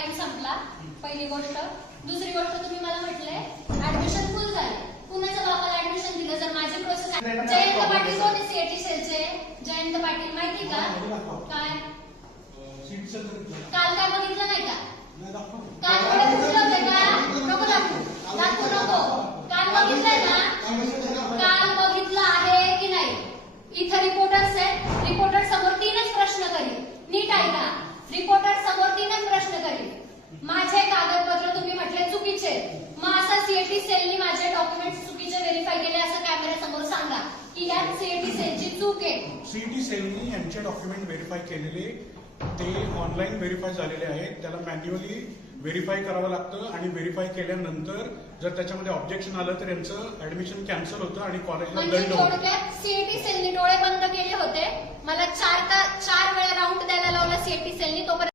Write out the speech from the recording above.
Time संपला पहिली गोष्ट. दुसरी गोष्ट तुम्ही मला म्हटलंय ऍडमिशन फुल झाले. कुणाच्या बापाला ऍडमिशन दिलं जर माझी प्रोसेस जयंत पाटील कोण सीएटी सेलचे जयंत पाटील माहिती का? काय? काल की यात सीएटी सेलची चूक आहे. सीईटी सेलनी यांचे डॉक्युमेंट व्हेरीफाय केलेले ते ऑनलाईन व्हेरीफाय झालेले आहेत. त्याला मॅन्युअली व्हेरीफाय करावं लागतं आणि व्हेरीफाय केल्यानंतर जर त्याच्यामध्ये ऑब्जेक्शन आलं तर यांचं ऍडमिशन कॅन्सल होतं आणि कॉलेजला म्हणजे दंड होतो थोडक्यात सीएटी सेलनी डोळे बंद केले होते. मला चार चार वेळा राऊंड द्यायला लावला सीएटी सेलनी तोपर्यंत